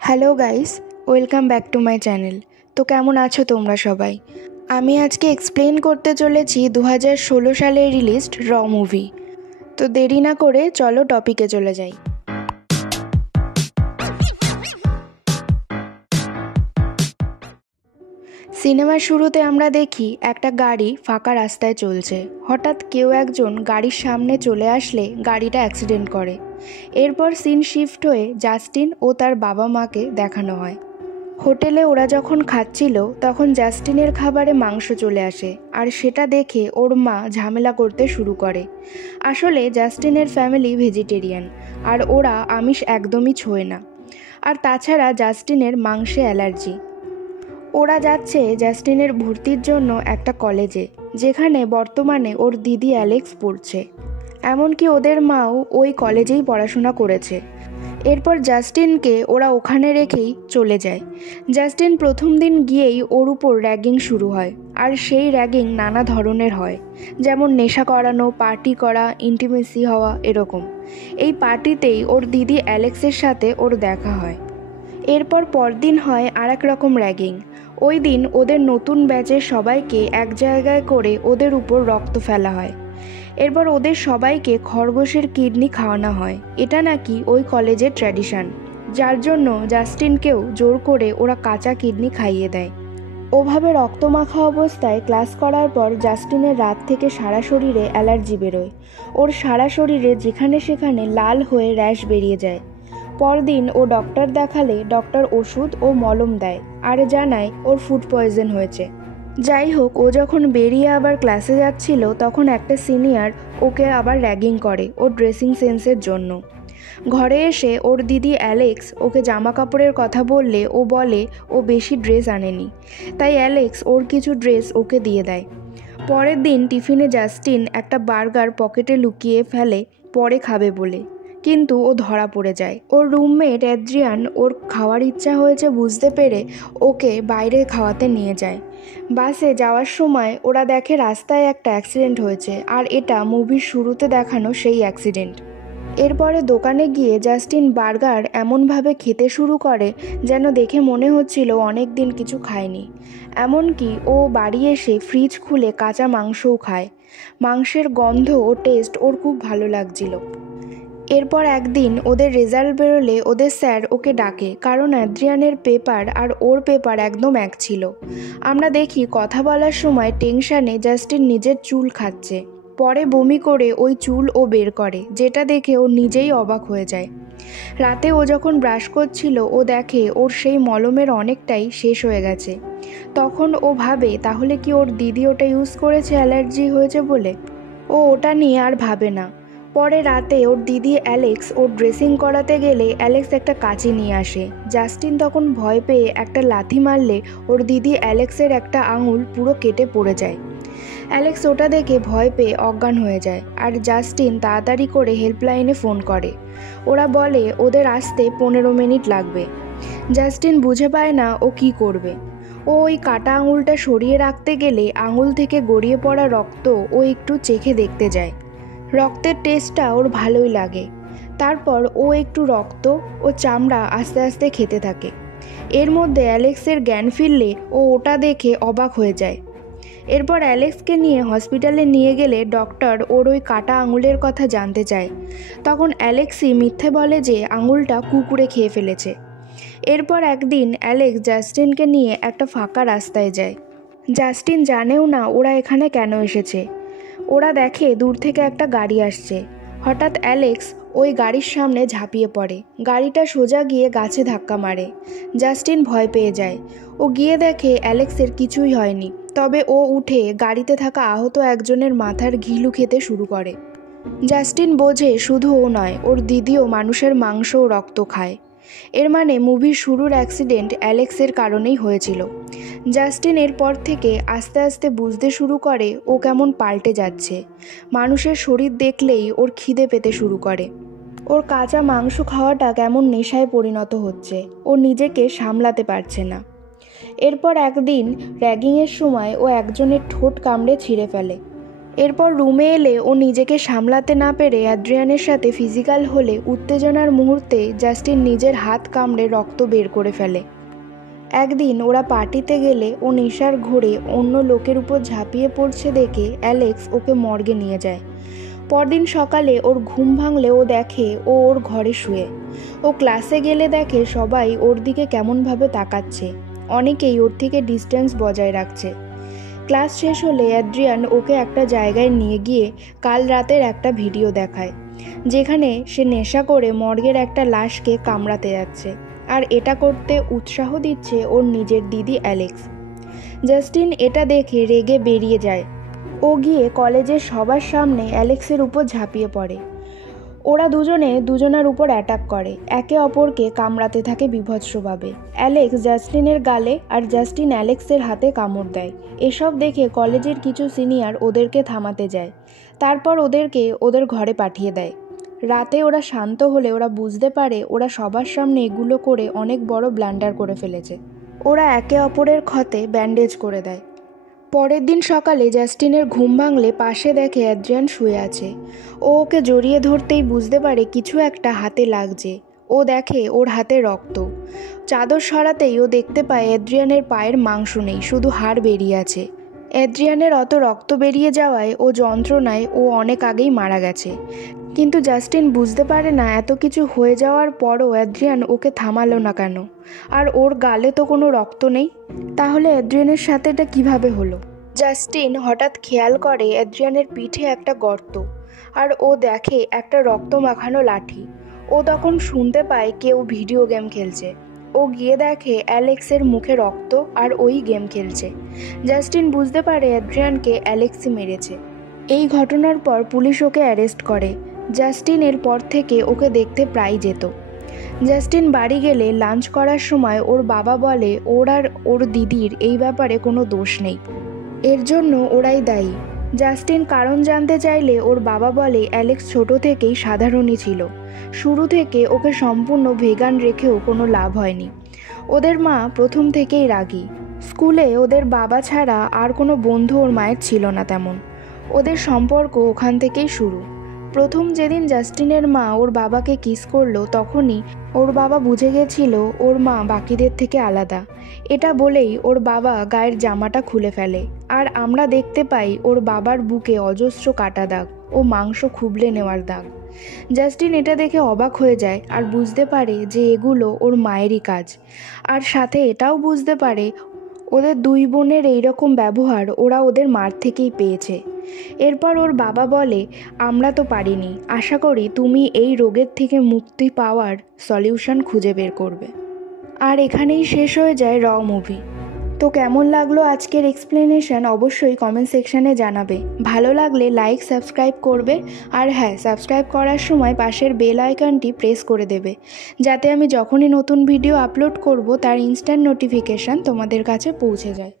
Hello guys, welcome back to my channel. তো কেমন আছো তোমরা সবাই? আমি আজকে এক্সপ্লেন করতে চলেছি 2016 সালে রিলিজড র মুভি। তো দেরি না করে চলো টপিকে চলে যাই। সিনেমার শুরুতে আমরা দেখি একটা গাড়ি ফাঁকা রাস্তায় চলছে। হঠাৎ কেউ একজন গাড়ির সামনে চলে আসলে গাড়িটা অ্যাক্সিডেন্ট করে। এরপর সিন শিফট হয়ে জাস্টিন ও তার বাবা মাকে দেখানো হয়। হোটেলে ওরা যখন খাচ্ছিল তখন জাস্টিনের খাবারে মাংস চলে আসে, আর সেটা দেখে ওর মা ঝামেলা করতে শুরু করে। আসলে জাস্টিনের ফ্যামিলি ভেজিটেরিয়ান, আর ওরা আমিষ একদমই ছোঁয় না। আর তাছাড়া জাস্টিনের মাংসে অ্যালার্জি। ওরা যাচ্ছে জাস্টিনের ভর্তির জন্য একটা কলেজে, যেখানে বর্তমানে ওর দিদি অ্যালেক্স পড়ছে। এমনকি ওদের মাও ওই কলেজেই পড়াশোনা করেছে। এরপর জাস্টিনকে ওরা ওখানে রেখেই চলে যায়। জাস্টিন প্রথম দিন গিয়েই ওর উপর র্যাগিং শুরু হয়, আর সেই র্যাগিং নানা ধরনের হয়, যেমন নেশা করানো, পার্টি করা, ইন্টিমেসি হওয়া, এরকম। এই পার্টিতেই ওর দিদি অ্যালেক্সের সাথে ওর দেখা হয়। এরপর পরদিন হয় আর এক রকম র্যাগিং। ওই দিন ওদের নতুন ব্যাচের সবাইকে এক জায়গায় করে ওদের উপর রক্ত ফেলা হয়। এরপর ওদের সবাইকে খরগোশের কিডনি খাওয়ানো হয়। এটা নাকি ওই কলেজের ট্র্যাডিশন, যার জন্য জাস্টিনকেও জোর করে ওরা কাঁচা কিডনি খাইয়ে দেয়। ওভাবে রক্তমাখা অবস্থায় ক্লাস করার পর জাস্টিনের রাত থেকে সারা শরীরে অ্যালার্জি বেরোয়। ওর সারা শরীরে যেখানে সেখানে লাল হয়ে র্যাশ বেরিয়ে যায়। পরদিন ও ডক্টর দেখালে ডক্টর ওষুধ ও মলম দেয়, আর জানায় ওর ফুড পয়জন হয়েছে। যাই হোক, ও যখন বেরিয়ে আবার ক্লাসে যাচ্ছিল তখন একটা সিনিয়র ওকে আবার র্যাগিং করে ওর ড্রেসিং সেন্সের জন্য। ঘরে এসে ওর দিদি অ্যালেক্স ওকে জামা কাপড়ের কথা বললে ও বলে ও বেশি ড্রেস আনেনি, তাই অ্যালেক্স ওর কিছু ড্রেস ওকে দিয়ে দেয়। পরের দিন টিফিনে জাস্টিন একটা বার্গার পকেটে লুকিয়ে ফেলে পরে খাবে বলে, কিন্তু ও ধরা পড়ে যায়। ওর রুমমেট অ্যাড্রিয়ান ওর খাওয়ার ইচ্ছা হয়েছে বুঝতে পেরে ওকে বাইরে খাওয়াতে নিয়ে যায়। বাসে যাওয়ার সময় ওরা দেখে রাস্তায় একটা অ্যাক্সিডেন্ট হয়েছে, আর এটা মুভির শুরুতে দেখানো সেই অ্যাক্সিডেন্ট। এরপরে দোকানে গিয়ে জাস্টিন বার্গার এমনভাবে খেতে শুরু করে যেন দেখে মনে হচ্ছিল অনেক দিন কিছু খায়নি। এমনকি ও বাড়ি এসে ফ্রিজ খুলে কাঁচা মাংসও খায়। মাংসের গন্ধ ও টেস্ট ওর খুব ভালো লাগছিল। এরপর একদিন ওদের রেজাল্ট বেরোলে ওদের স্যার ওকে ডাকে, কারণ অ্যাড্রিয়ানের পেপার আর ওর পেপার একদম এক ছিল। আমরা দেখি কথা বলার সময় টেনশানে জাস্টিন নিজের চুল খাচ্ছে। পরে বমি করে ওই চুল ও বের করে, যেটা দেখে ও নিজেই অবাক হয়ে যায়। রাতে ও যখন ব্রাশ করছিল ও দেখে ওর সেই মলমের অনেকটাই শেষ হয়ে গেছে। তখন ও ভাবে তাহলে কি ওর দিদি ওটা ইউজ করেছে অ্যালার্জি হয়েছে বলে। ও ওটা নিয়ে আর ভাবে না। পরে রাতে ওর দিদি অ্যালেক্স ওর ড্রেসিং করাতে গেলে অ্যালেক্স একটা কাঁচি নিয়ে আসে। জাস্টিন তখন ভয় পেয়ে একটা লাথি মারলে ওর দিদি অ্যালেক্সের একটা আঙুল পুরো কেটে পড়ে যায়। অ্যালেক্স ওটা দেখে ভয় পেয়ে অজ্ঞান হয়ে যায়, আর জাস্টিন তাড়াতাড়ি করে হেল্পলাইনে ফোন করে। ওরা বলে ওদের আসতে 15 মিনিট লাগবে। জাস্টিন বুঝে পায় না ও কি করবে। ও ওই কাটা আঙুলটা সরিয়ে রাখতে গেলে আঙুল থেকে গড়িয়ে পড়া রক্ত ও একটু চেখে দেখতে যায়। রক্তের টেস্টটা ওর ভালোই লাগে। তারপর ও একটু রক্ত ও চামড়া আস্তে আস্তে খেতে থাকে। এর মধ্যে অ্যালেক্সের জ্ঞান ফিরলে ও ওটা দেখে অবাক হয়ে যায়। এরপর অ্যালেক্সকে নিয়ে হসপিটালে নিয়ে গেলে ডক্টর ওর ওই কাটা আঙুলের কথা জানতে চায়। তখন অ্যালেক্সই মিথ্যে বলে যে আঙুলটা কুকুরে খেয়ে ফেলেছে। এরপর একদিন অ্যালেক্স জাস্টিনকে নিয়ে একটা ফাঁকা রাস্তায় যায়। জাস্টিন জানেও না ওরা এখানে কেন এসেছে। ওরা দেখে দূর থেকে একটা গাড়ি আসছে। হঠাৎ অ্যালেক্স ওই গাড়ির সামনে ঝাঁপিয়ে পড়ে। গাড়িটা সোজা গিয়ে গাছে ধাক্কা মারে। জাস্টিন ভয় পেয়ে যায়। ও গিয়ে দেখে অ্যালেক্সের কিছুই হয়নি, তবে ও উঠে গাড়িতে থাকা আহত একজনের মাথার ঘিলু খেতে শুরু করে। জাস্টিন বোঝে শুধু ও নয়, ওর দিদিও মানুষের মাংস ও রক্ত খায়। এর মানে মুভির শুরুর অ্যাক্সিডেন্ট অ্যালেক্সের কারণেই হয়েছিল। জাস্টিন এরপর থেকে আস্তে আস্তে বুঝতে শুরু করে ও কেমন পাল্টে যাচ্ছে। মানুষের শরীর দেখলেই ওর খিদে পেতে শুরু করে। ওর কাঁচা মাংস খাওয়াটা কেমন নেশায় পরিণত হচ্ছে। ও নিজেকে সামলাতে পারছে না। এরপর একদিন র্যাগিংয়ের সময় ও একজনের ঠোঁট কামড়ে ছিঁড়ে ফেলে। এরপর রুমে এলে ও নিজেকে সামলাতে না পেরে অ্যাড্রিয়ানের সাথে ফিজিক্যাল হলে উত্তেজনার মুহূর্তে জাস্টিন নিজের হাত কামড়ে রক্ত বের করে ফেলে। একদিন ওরা পার্টিতে গেলে ও নেশার ঘোরে অন্য লোকের উপর ঝাঁপিয়ে পড়ছে দেখে অ্যালেক্স ওকে মর্গে নিয়ে যায়। পরদিন সকালে ওর ঘুম ভাঙলে ও দেখে ও ওর ঘরে শুয়ে। ও ক্লাসে গেলে দেখে সবাই ওর দিকে কেমনভাবে তাকাচ্ছে, অনেকেই ওর থেকে ডিস্টেন্স বজায় রাখছে। ক্লাস শেষ হলে অ্যাড্রিয়ান ওকে একটা জায়গায় নিয়ে গিয়ে কাল রাতের একটা ভিডিও দেখায়, যেখানে সে নেশা করে মর্গের একটা লাশকে কামড়াতে যাচ্ছে, আর এটা করতে উৎসাহ দিচ্ছে ওর নিজের দিদি অ্যালেক্স। জাস্টিন এটা দেখে রেগে বেরিয়ে যায়। ও গিয়ে কলেজের সবার সামনে অ্যালেক্সের উপর ঝাঁপিয়ে পড়ে। ওরা দুজনের উপর অ্যাটাক করে, একে অপরকে কামড়াতে থাকে বিভৎসভাবে। অ্যালেক্স জাস্টিনের গালে আর জাস্টিন অ্যালেক্সের হাতে কামড় দেয়। এসব দেখে কলেজের কিছু সিনিয়র ওদেরকে থামাতে যায়, তারপর ওদেরকে ওদের ঘরে পাঠিয়ে দেয়। রাতে ওরা শান্ত হলে ওরা বুঝতে পারে ওরা সবার সামনে এগুলো করে অনেক বড় ব্লান্ডার করে ফেলেছে। ওরা একে অপরের ক্ষতে ব্যান্ডেজ করে দেয়। পরের দিন সকালে জাস্টিনের ঘুম ভাঙলে পাশে দেখে অ্যাড্রিয়ান শুয়ে আছে। ও ওকে জড়িয়ে ধরতেই বুঝতে পারে কিছু একটা হাতে লাগছে। ও দেখে ওর হাতে রক্ত। চাদর সরাতেই ও দেখতে পায় অ্যাড্রিয়ানের পায়ের মাংস নেই, শুধু হাড় বেরিয়ে আছে। অ্যাড্রিয়ানের অত রক্ত বেরিয়ে যাওয়ায় ও যন্ত্রণায় ও অনেক আগেই মারা গেছে। কিন্তু জাস্টিন বুঝতে পারে না এত কিছু হয়ে যাওয়ার পরও অ্যাড্রিয়ান ওকে থামালো না কেন, আর ওর গালে তো কোনো রক্ত নেই। তাহলে অ্যাড্রিয়ানের সাথে এটা কীভাবে হলো? জাস্টিন হঠাৎ খেয়াল করে অ্যাড্রিয়ানের পিঠে একটা গর্ত, আর ও দেখে একটা রক্ত মাখানো লাঠি। ও তখন শুনতে পায় কেউ ভিডিও গেম খেলছে। ও গিয়ে দেখে অ্যালেক্সের মুখে রক্ত আর ওই গেম খেলছে। জাস্টিন বুঝতে পারে অ্যাড্রিয়ানকে অ্যালেক্সই মেরেছে। এই ঘটনার পর পুলিশ ওকে অ্যারেস্ট করে। জাস্টিন এর পর থেকে ওকে দেখতে প্রায় যেত। জাস্টিন বাড়ি গেলে লাঞ্চ করার সময় ওর বাবা বলে ওর আর ওর দিদির এই ব্যাপারে কোনো দোষ নেই, এর জন্য ওরাই দায়ী। জাস্টিন কারণ জানতে চাইলে ওর বাবা বলে অ্যালেক্স ছোট থেকেই সাধারণই ছিল, শুরু থেকে ওকে সম্পূর্ণ ভেগান রেখেও কোনো লাভ হয়নি। ওদের মা প্রথম থেকেই রাগী। স্কুলে ওদের বাবা ছাড়া আর কোনো বন্ধু ওর মায়ের ছিল না তেমন। ওদের সম্পর্ক ওখান থেকেই শুরু। প্রথম যেদিন জাস্টিনের মা ওর বাবাকে কিস করলো, তখনই ওর বাবা বুঝে গেছিল ওর মা বাকিদের থেকে আলাদা। এটা বলেই ওর বাবা গায়ের জামাটা খুলে ফেলে, আর আমরা দেখতে পাই ওর বাবার বুকে অজস্র কাটা দাগ ও মাংস খুবলে নেওয়ার দাগ। জাস্টিন এটা দেখে অবাক হয়ে যায় আর বুঝতে পারে যে এগুলো ওর মায়েরই কাজ, আর সাথে এটাও বুঝতে পারে ওদের দুই বোনের এইরকম ব্যবহার ওরা ওদের মার থেকেই পেয়েছে। এরপর ওর বাবা বলে, আমরা তো পারিনি, আশা করি তুমি এই রোগের থেকে মুক্তি পাওয়ার সলিউশন খুঁজে বের করবে। আর এখানেই শেষ হয়ে যায় র মুভি। তো কেমন লাগলো আজকের এক্সপ্লেনেশন অবশ্যই কমেন্ট সেকশানে জানাবে। ভালো লাগলে লাইক সাবস্ক্রাইব করবে, আর হ্যাঁ, সাবস্ক্রাইব করার সময় পাশের বেল আইকনটি প্রেস করে দেবে, যাতে আমি যখনই নতুন ভিডিও আপলোড করব তার ইনস্ট্যান্ট নোটিফিকেশান তোমাদের কাছে পৌঁছে যায়।